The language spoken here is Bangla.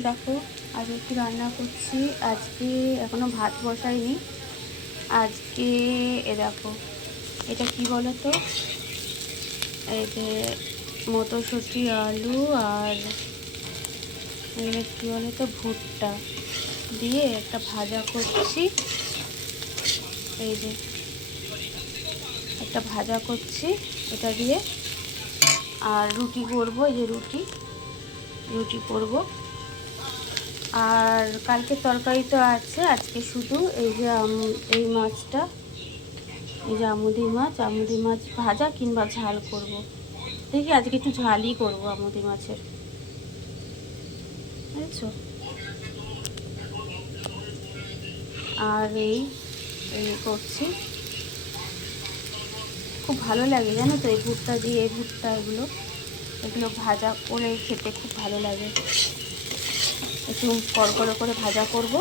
দেখো আজকে কি রান্না করছি। আজকে এখনো ভাত বসাইনি। আজকে দেখো এটা কি বলো তো, এই যে মটরশুঁটি, আলু আর এগুলো কি বলো তো, ভুট্টা দিয়ে একটা ভাজা করছি। এই যে একটা ভাজা করছি এটা দিয়ে। আর রুটি করব, এই যে রুটি করব। আর কালকের তরকারি তো আছে, আজকে শুধু এই যে এই মাছটা, এই যে আমুদি মাছ ভাজা কিংবা ঝাল করব। দেখি আজকে একটু ঝালই করব আমুদি মাছের, বুঝেছো। আর এই করছি, খুব ভালো লাগে জানো তো এই ভুট্টা দিয়ে, এই ভুট্টা এগুলো ভাজা করে খেতে খুব ভালো লাগে। একটু কড়কড়ো করে ভাজা করব,